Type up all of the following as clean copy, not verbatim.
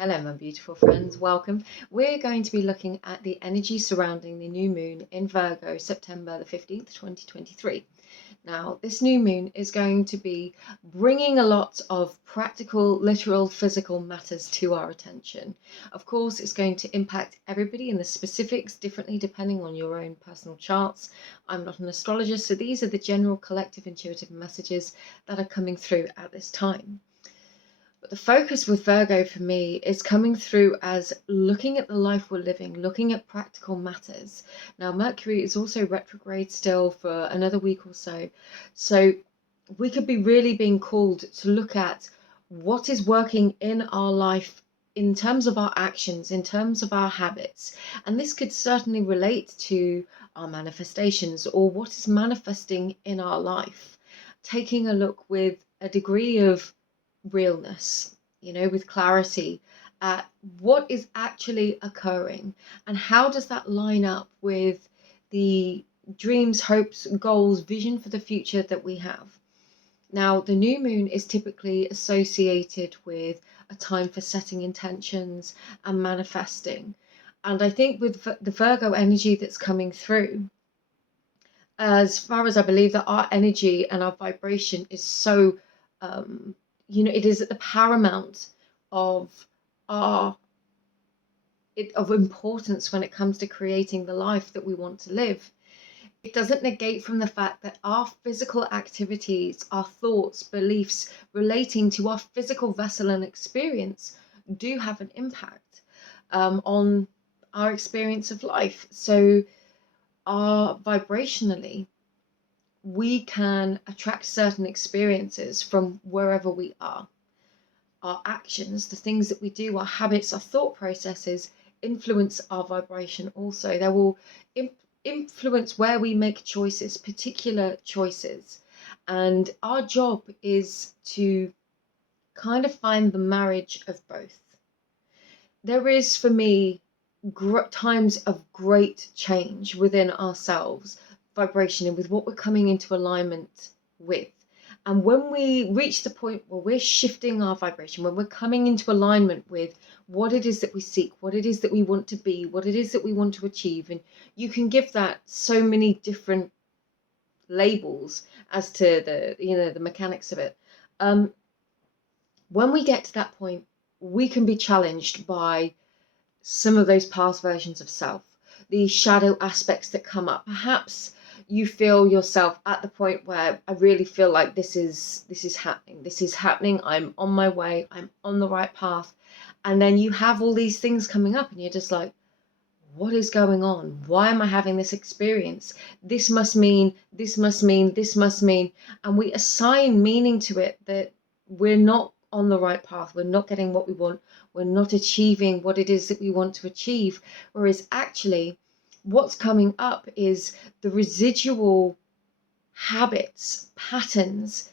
Hello, my beautiful friends. Welcome. We're going to be looking at the energy surrounding the new moon in Virgo, September the 15th, 2023. Now, this new moon is going to be bringing a lot of practical, literal, physical matters to our attention. Of course, it's going to impact everybody in the specifics differently depending on your own personal charts. I'm not an astrologer, so these are the general collective intuitive messages that are coming through at this time. But the focus with Virgo for me is coming through as looking at the life we're living, looking at practical matters. Now, Mercury is also retrograde still for another week or so. So we could be really being called to look at what is working in our life in terms of our actions, in terms of our habits. And this could certainly relate to our manifestations or what is manifesting in our life. Taking a look with a degree of realness, with clarity at what is actually occurring and how does that line up with the dreams, hopes, goals, vision for the future that we have. Now, the new moon is typically associated with a time for setting intentions and manifesting. And I think with the Virgo energy that's coming through, as far as I believe that our energy and our vibration is so it is at the paramount of our of importance when it comes to creating the life that we want to live. It doesn't negate from the fact that our physical activities, our thoughts, beliefs relating to our physical vessel and experience do have an impact on our experience of life. So vibrationally, we can attract certain experiences from wherever we are. Our actions, the things that we do, our habits, our thought processes influence our vibration also. They will influence where we make choices, particular choices. And our job is to kind of find the marriage of both. There is, for me, times of great change within ourselves, vibration, and with what we're coming into alignment with. And when we reach the point where we're shifting our vibration, when we're coming into alignment with what it is that we seek, what it is that we want to be, what it is that we want to achieve, and you can give that so many different labels as to the mechanics of it. When we get to that point, we can be challenged by some of those past versions of self, the shadow aspects that come up. Perhaps you feel yourself at the point where I really feel like this is happening, I'm on my way, I'm on the right path. And then you have all these things coming up and you're just like, what is going on? Why am I having this experience? This must mean, this must mean, this must mean. And we assign meaning to it that we're not on the right path. We're not getting what we want. We're not achieving what it is that we want to achieve. Whereas actually, what's coming up is the residual habits, patterns,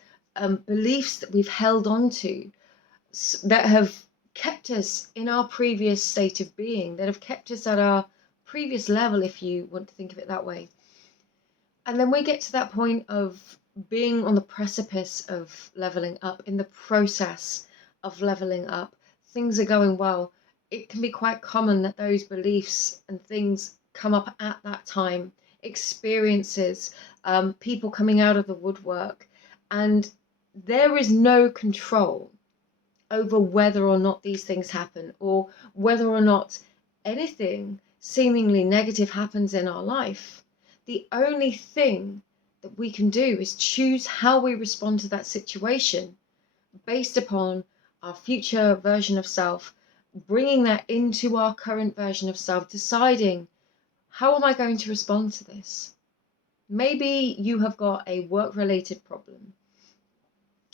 beliefs that we've held on to that have kept us in our previous state of being, that have kept us at our previous level, if you want to think of it that way. And then we get to that point of being on the precipice of leveling up, in the process of leveling up. Things are going well. It can be quite common that those beliefs and things come up at that time, experiences, people coming out of the woodwork, and there is no control over whether or not these things happen or whether or not anything seemingly negative happens in our life. The only thing that we can do is choose how we respond to that situation based upon our future version of self, bringing that into our current version of self, deciding, how am I going to respond to this? Maybe you have got a work-related problem,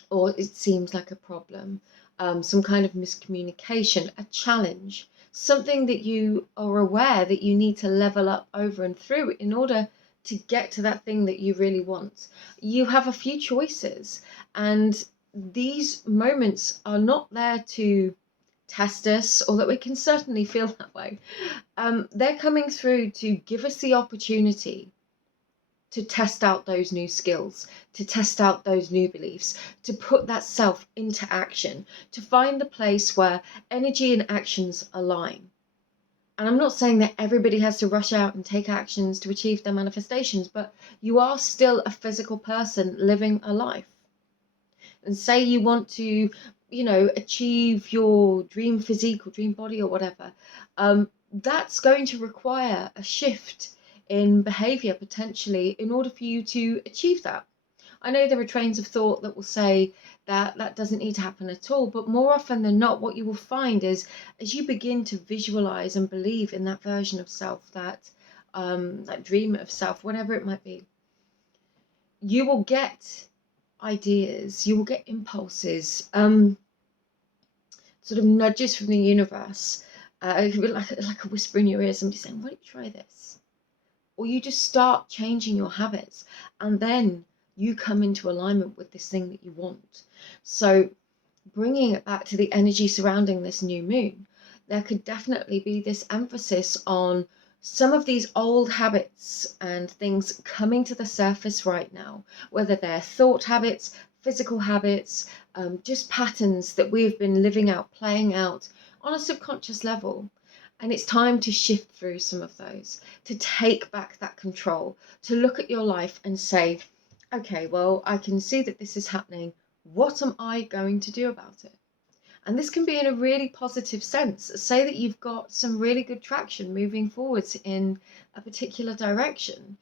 or it seems like a problem, some kind of miscommunication, a challenge, something that you are aware that you need to level up over and through in order to get to that thing that you really want. You have a few choices, and these moments are not there to test us, although we can certainly feel that way. They're coming through to give us the opportunity to test out those new skills, to test out those new beliefs, to put that self into action, to find the place where energy and actions align. And I'm not saying that everybody has to rush out and take actions to achieve their manifestations, but you are still a physical person living a life. And say you want to, achieve your dream physique or dream body or whatever, that's going to require a shift in behavior potentially in order for you to achieve that. I know there are trains of thought that will say that that doesn't need to happen at all, but more often than not, what you will find is as you begin to visualize and believe in that version of self, that dream of self, whatever it might be, you will get ideas, you will get impulses, sort of nudges from the universe. It could be like a whisper in your ear, somebody saying, "Why don't you try this?" Or you just start changing your habits, and then you come into alignment with this thing that you want. So bringing it back to the energy surrounding this new moon, there could definitely be this emphasis on some of these old habits and things coming to the surface right now, whether they're thought habits, physical habits, just patterns that we've been living out, playing out on a subconscious level. And it's time to shift through some of those, to take back that control, to look at your life and say, okay, well, I can see that this is happening. What am I going to do about it? And this can be in a really positive sense. Say that you've got some really good traction moving forwards in a particular direction.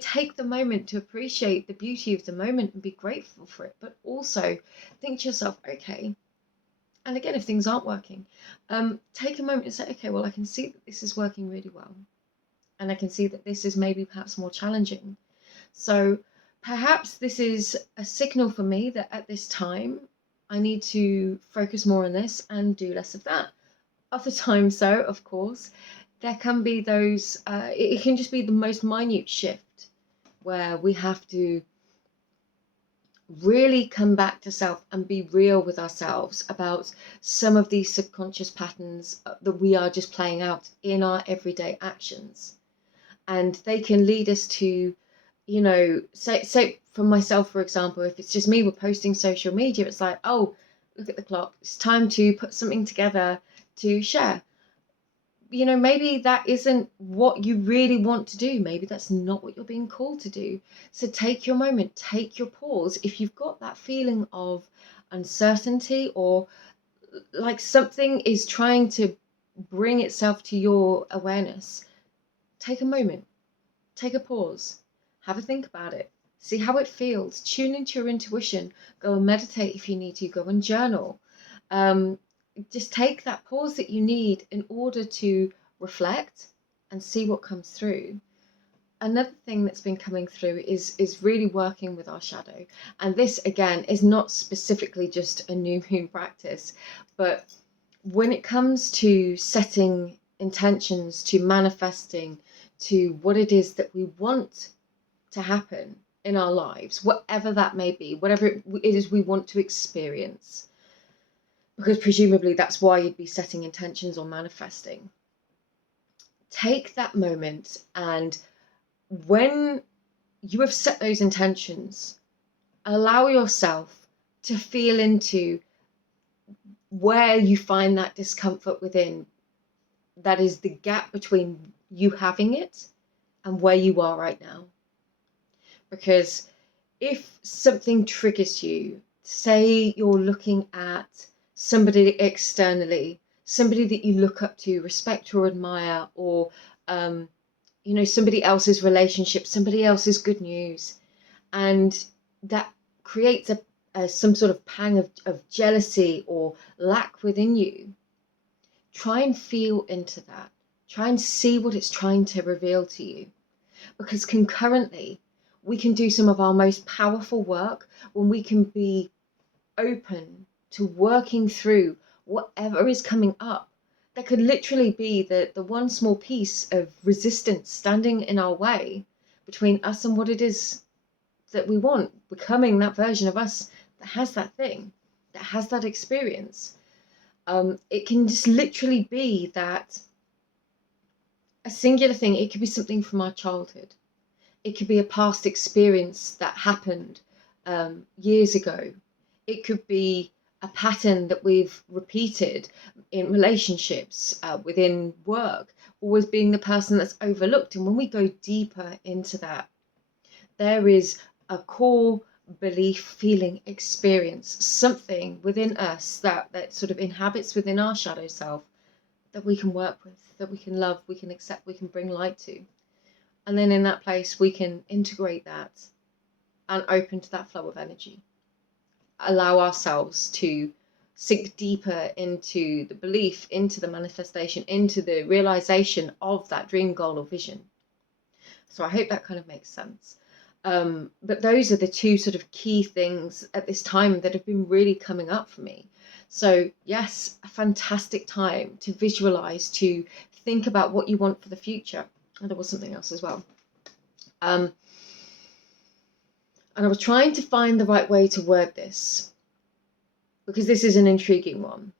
Take the moment to appreciate the beauty of the moment and be grateful for it, but also think to yourself, okay, and again, if things aren't working, take a moment and say, okay, well, I can see that this is working really well. And I can see that this is maybe perhaps more challenging. So perhaps this is a signal for me that at this time, I need to focus more on this and do less of that. Other times, though, of course, there can be those, it can just be the most minute shift where we have to really come back to self and be real with ourselves about some of these subconscious patterns that we are just playing out in our everyday actions. And they can lead us to, say for myself, for example, if it's just me, we're posting social media, it's like, oh, look at the clock, it's time to put something together to share. Maybe that isn't what you really want to do. Maybe that's not what you're being called to do. So take your moment, take your pause. If you've got that feeling of uncertainty or like something is trying to bring itself to your awareness, take a moment, take a pause, have a think about it, see how it feels, tune into your intuition, go and meditate if you need to, go and journal. Just take that pause that you need in order to reflect and see what comes through. Another thing that's been coming through is really working with our shadow. And this, again, is not specifically just a new moon practice, but when it comes to setting intentions, to manifesting, to what it is that we want to happen in our lives, whatever that may be, whatever it is we want to experience, because presumably that's why you'd be setting intentions or manifesting. Take that moment, and when you have set those intentions, allow yourself to feel into where you find that discomfort within. That is the gap between you having it and where you are right now. Because if something triggers you, say you're looking at somebody externally, somebody that you look up to, respect or admire, or somebody else's relationship, somebody else's good news, and that creates some sort of pang of jealousy or lack within you, try and feel into that. Try and see what it's trying to reveal to you. Because concurrently, we can do some of our most powerful work when we can be open to working through whatever is coming up. That could literally be the one small piece of resistance standing in our way between us and what it is that we want, becoming that version of us that has that thing, that has that experience. It can just literally be that a singular thing. It could be something from our childhood. It could be a past experience that happened years ago. It could be a pattern that we've repeated in relationships, within work, always being the person that's overlooked. And when we go deeper into that, there is a core belief, feeling, experience, something within us that sort of inhabits within our shadow self that we can work with, that we can love, we can accept, we can bring light to. And then in that place, we can integrate that and open to that flow of energy. Allow ourselves to sink deeper into the belief, into the manifestation, into the realization of that dream, goal, or vision. So I hope that kind of makes sense. But those are the two sort of key things at this time that have been really coming up for me. So yes, a fantastic time to visualize, to think about what you want for the future. And there was something else as well. And I was trying to find the right way to word this, because this is an intriguing one.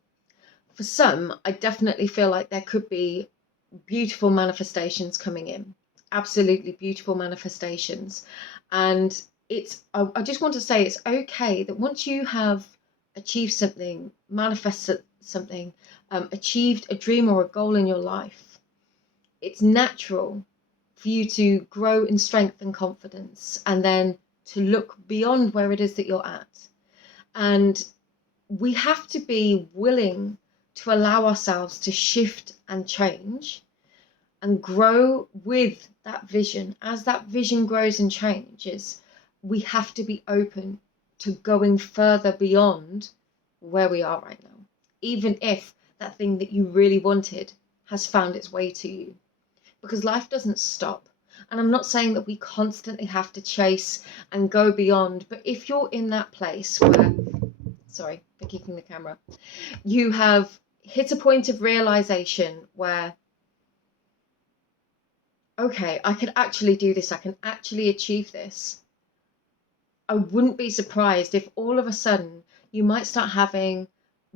For some, I definitely feel like there could be beautiful manifestations coming in. Absolutely beautiful manifestations. And I just want to say it's okay that once you have achieved something, manifested something, achieved a dream or a goal in your life, it's natural for you to grow in strength and confidence, and then to look beyond where it is that you're at. And we have to be willing to allow ourselves to shift and change and grow with that vision. As that vision grows and changes, we have to be open to going further beyond where we are right now, even if that thing that you really wanted has found its way to you, because life doesn't stop. And I'm not saying that we constantly have to chase and go beyond, but if you're in that place where, sorry for kicking the camera, you have hit a point of realization where, okay, I could actually do this, I can actually achieve this. I wouldn't be surprised if all of a sudden you might start having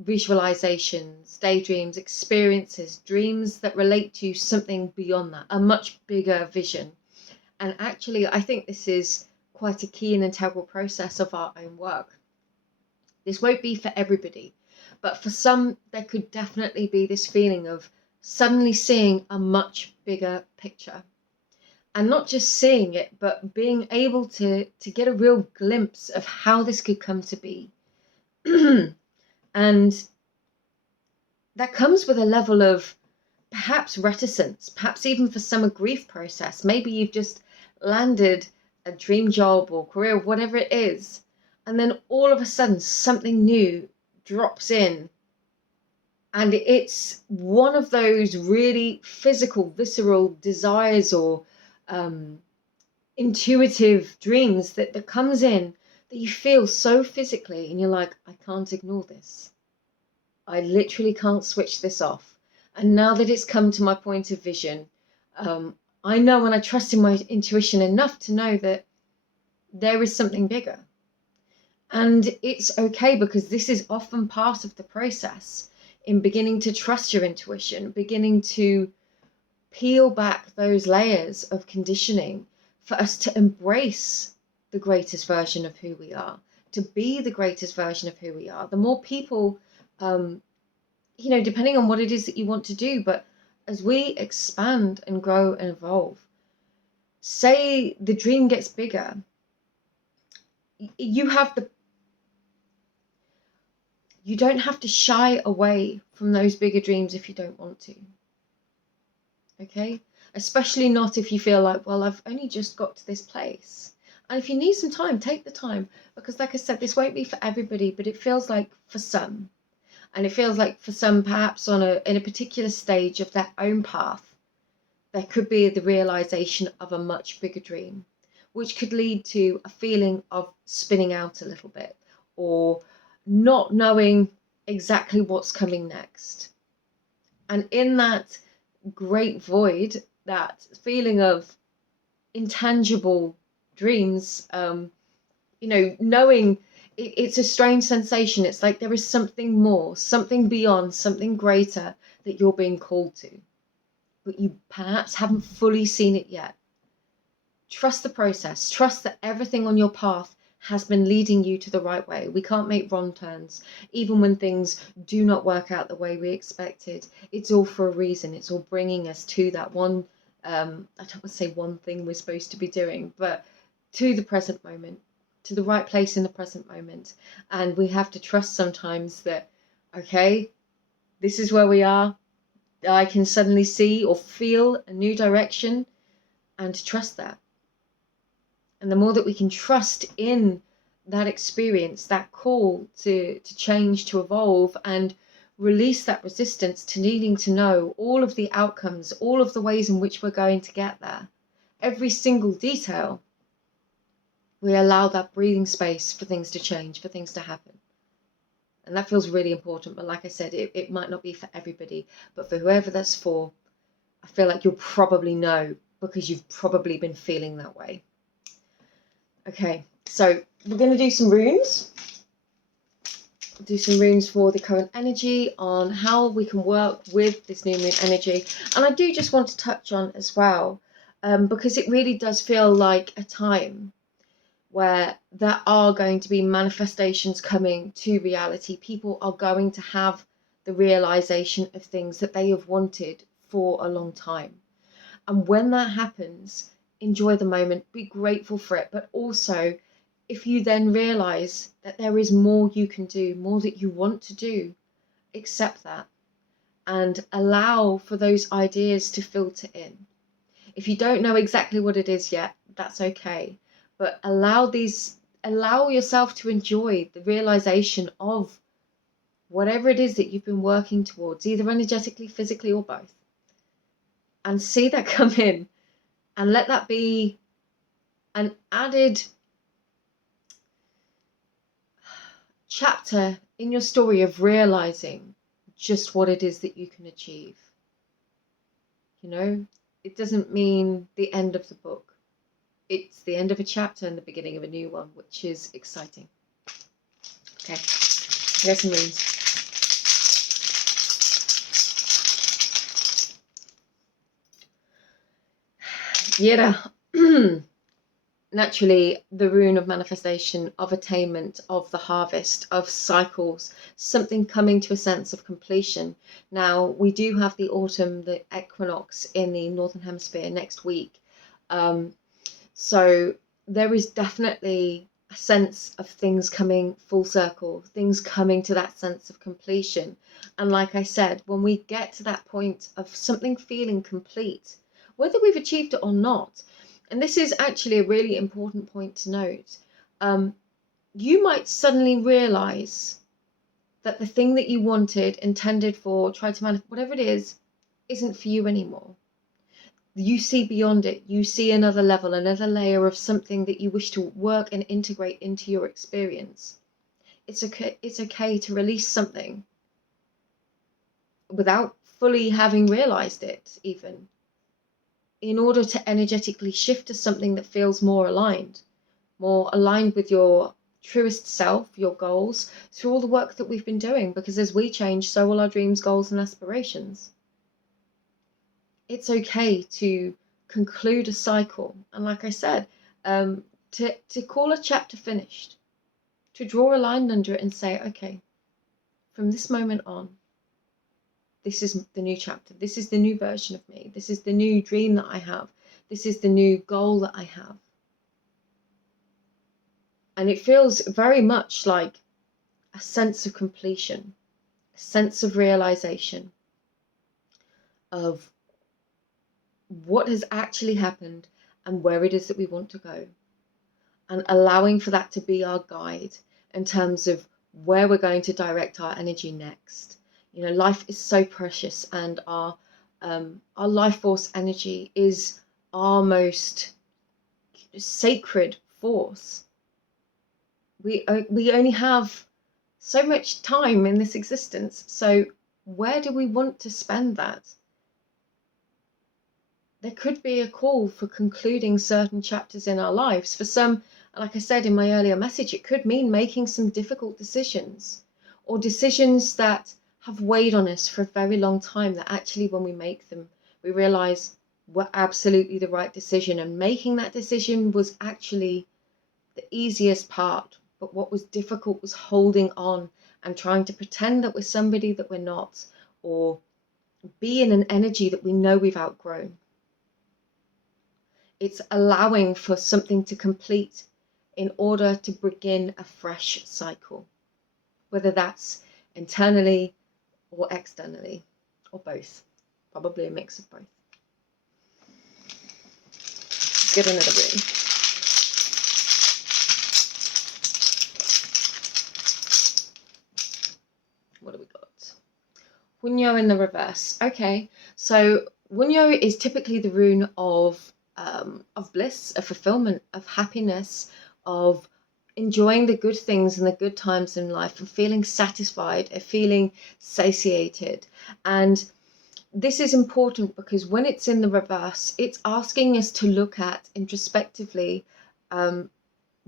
visualizations, daydreams, experiences, dreams that relate to something beyond that, a much bigger vision. And actually, I think this is quite a key and integral process of our own work. This won't be for everybody, but for some, there could definitely be this feeling of suddenly seeing a much bigger picture. And not just seeing it, but being able to get a real glimpse of how this could come to be. And that comes with a level of perhaps reticence, perhaps even for some a grief process. Maybe you've just landed a dream job or career, whatever it is, and then all of a sudden something new drops in. And it's one of those really physical, visceral desires or intuitive dreams that comes in that you feel so physically, and you're like, I can't ignore this. I literally can't switch this off. And now that it's come to my point of vision, I know and I trust in my intuition enough to know that there is something bigger. And it's okay, because this is often part of the process in beginning to trust your intuition, beginning to peel back those layers of conditioning for us to embrace the greatest version of who we are, to be the greatest version of who we are. The more people, depending on what it is that you want to do, but as we expand and grow and evolve, say the dream gets bigger, you don't have to shy away from those bigger dreams if you don't want to. Okay? Especially not if you feel like, well, I've only just got to this place. And if you need some time, take the time, because like I said, this won't be for everybody, but it feels like for some. And it feels like for some, perhaps in a particular stage of their own path, there could be the realization of a much bigger dream, which could lead to a feeling of spinning out a little bit, or not knowing exactly what's coming next. And in that great void, that feeling of intangible dreams, knowing it's a strange sensation. It's like there is something more, something beyond, something greater that you're being called to, but you perhaps haven't fully seen it yet. Trust the process. Trust that everything on your path has been leading you to the right way. We can't make wrong turns. Even when things do not work out the way we expected, it's all for a reason. It's all bringing us to that one, I don't want to say one thing we're supposed to be doing, but to the present moment, to the right place in the present moment. And we have to trust sometimes that, okay, this is where we are. I can suddenly see or feel a new direction, and to trust that. And the more that we can trust in that experience, that call to change, to evolve, and release that resistance to needing to know all of the outcomes, all of the ways in which we're going to get there, every single detail, we allow that breathing space for things to change, for things to happen. And that feels really important. But like I said, it might not be for everybody, but for whoever that's for, I feel like you'll probably know, because you've probably been feeling that way. Okay, so we're going to do some runes. Do some runes for the current energy on how we can work with this new moon energy. And I do just want to touch on as well, because it really does feel like a time where there are going to be manifestations coming to reality. People are going to have the realization of things that they have wanted for a long time. And when that happens, enjoy the moment, be grateful for it, but also if you then realize that there is more you can do, more that you want to do, accept that and allow for those ideas to filter in. If you don't know exactly what it is yet, that's okay, but allow yourself to enjoy the realization of whatever it is that you've been working towards, either energetically, physically, or both, and see that come in, and let that be an added chapter in your story of realizing just what it is that you can achieve. You know, it doesn't mean the end of the book. It's the end of a chapter and the beginning of a new one, which is exciting. Okay, here's some runes. Yera. Naturally, the rune of manifestation, of attainment, of the harvest, of cycles, something coming to a sense of completion. Now, we do have the autumn, the equinox in the Northern Hemisphere next week. So there is definitely a sense of things coming full circle, things coming to that sense of completion. And like I said, when we get to that point of something feeling complete, whether we've achieved it or not, and this is actually a really important point to note, you might suddenly realize that the thing that you wanted, intended for, tried to manifest, whatever it is, isn't for you anymore. You see beyond it. You see another level, another layer of something that you wish to work and integrate into your experience. It's okay to release something without fully having realized it, even, in order to energetically shift to something that feels more aligned with your truest self, your goals, through all the work that we've been doing. Because as we change, so will our dreams, goals, and aspirations. It's okay to conclude a cycle, and like I said, to call a chapter finished, to draw a line under it and say, okay, from this moment on, this is the new chapter, this is the new version of me, this is the new dream that I have, this is the new goal that I have. And it feels very much like a sense of completion, a sense of realization of what has actually happened and where it is that we want to go, and allowing for that to be our guide in terms of where we're going to direct our energy next. You know, life is so precious, and our life force energy is our most sacred force. We only have so much time in this existence, so where do we want to spend that? There could be a call for concluding certain chapters in our lives. For some, like I said in my earlier message, it could mean making some difficult decisions, or decisions that have weighed on us for a very long time, that actually when we make them, we realize were absolutely the right decision, and making that decision was actually the easiest part. But what was difficult was holding on and trying to pretend that we're somebody that we're not, or be in an energy that we know we've outgrown. It's allowing for something to complete in order to begin a fresh cycle, whether that's internally or externally, or both. Probably a mix of both. Let's get another reading. What do we got? Wunyo in the reverse. Okay, so Wunyo is typically the rune of bliss, of fulfillment, of happiness, of enjoying the good things and the good times in life, and feeling satisfied, and feeling satiated. And this is important because when it's in the reverse, it's asking us to look at introspectively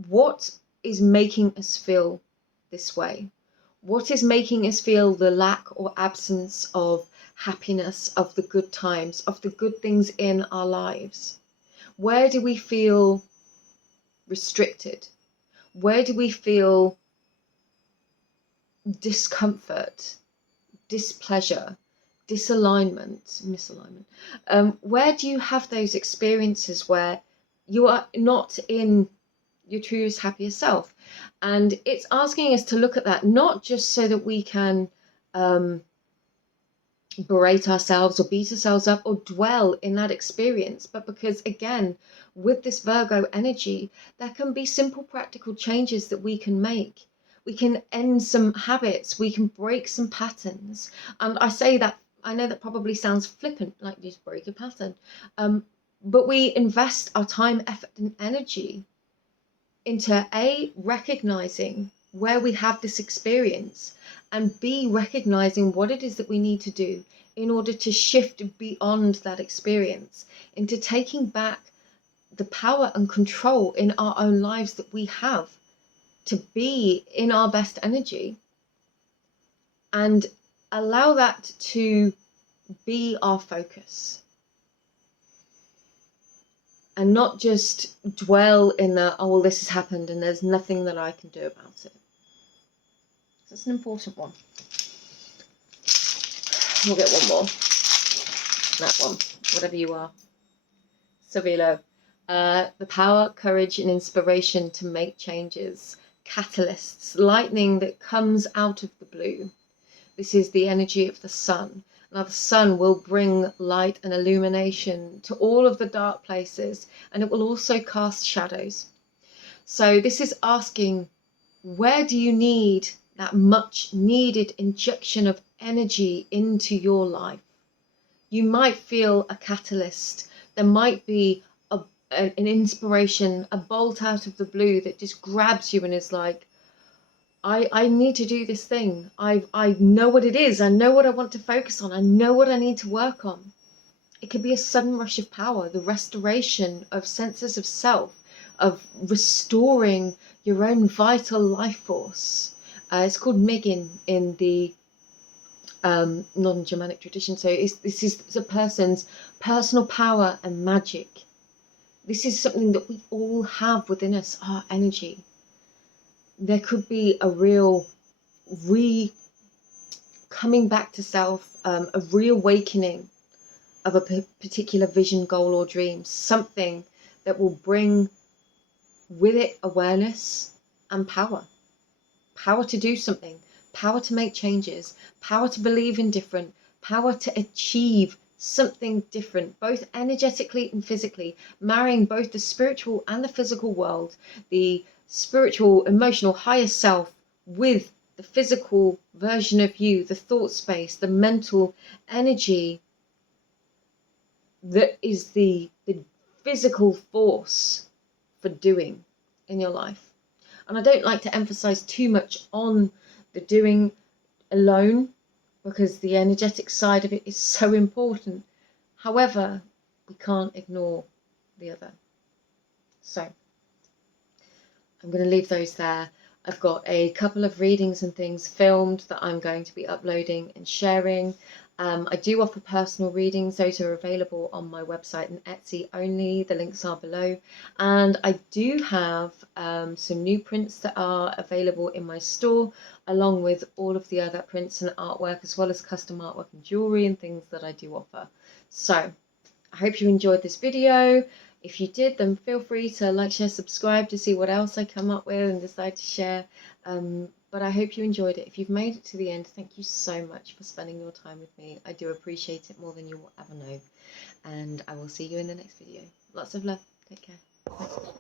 what is making us feel this way. What is making us feel the lack or absence of happiness, of the good times, of the good things in our lives? Where do we feel restricted? Where do we feel discomfort, displeasure, disalignment, misalignment? Where do you have those experiences where you are not in your truest, happiest self? And it's asking us to look at that, not just so that we can berate ourselves or beat ourselves up or dwell in that experience, but because, again, with this Virgo energy, there can be simple practical changes that we can make. We can end some habits, we can break some patterns. And I say that, I know that probably sounds flippant, like just break a pattern, but we invest our time, effort and energy into A, recognizing where we have this experience, and B, recognizing what it is that we need to do in order to shift beyond that experience into taking back the power and control in our own lives that we have to be in our best energy, and allow that to be our focus. And not just dwell in the, oh, well, this has happened and there's nothing that I can do about it. That's an important one. We'll get one more. That one, whatever you are. Savilo. The power, courage, and inspiration to make changes. Catalysts, lightning that comes out of the blue. This is the energy of the sun. Now the sun will bring light and illumination to all of the dark places, and it will also cast shadows. So this is asking, where do you need that much needed injection of energy into your life? You might feel a catalyst. There might be an inspiration, a bolt out of the blue that just grabs you and is like, I need to do this thing. I know what it is. I know what I want to focus on. I know what I need to work on. It could be a sudden rush of power, the restoration of senses of self, of restoring your own vital life force. It's called Megin in the non-Germanic tradition. So this is a person's personal power and magic. This is something that we all have within us, our energy. There could be a real coming back to self, a reawakening of a particular vision, goal or dream, something that will bring with it awareness and power to do something, power to make changes, power to believe in different, power to achieve something different, both energetically and physically, marrying both the spiritual and the physical world, the spiritual, emotional, higher self with the physical version of you, the thought space, the mental energy that is the physical force for doing in your life. And I don't like to emphasize too much on the doing alone, because the energetic side of it is so important. However, we can't ignore the other. So I'm going to leave those there. I've got a couple of readings and things filmed that I'm going to be uploading and sharing. I do offer personal readings. Those are available on my website and Etsy only. The links are below. And I do have some new prints that are available in my store, along with all of the other prints and artwork, as well as custom artwork and jewellery and things that I do offer. So I hope you enjoyed this video. If you did, then feel free to like, share, subscribe to see what else I come up with and decide to share. But I hope you enjoyed it. If you've made it to the end, thank you so much for spending your time with me. I do appreciate it more than you will ever know. And I will see you in the next video. Lots of love. Take care. Bye.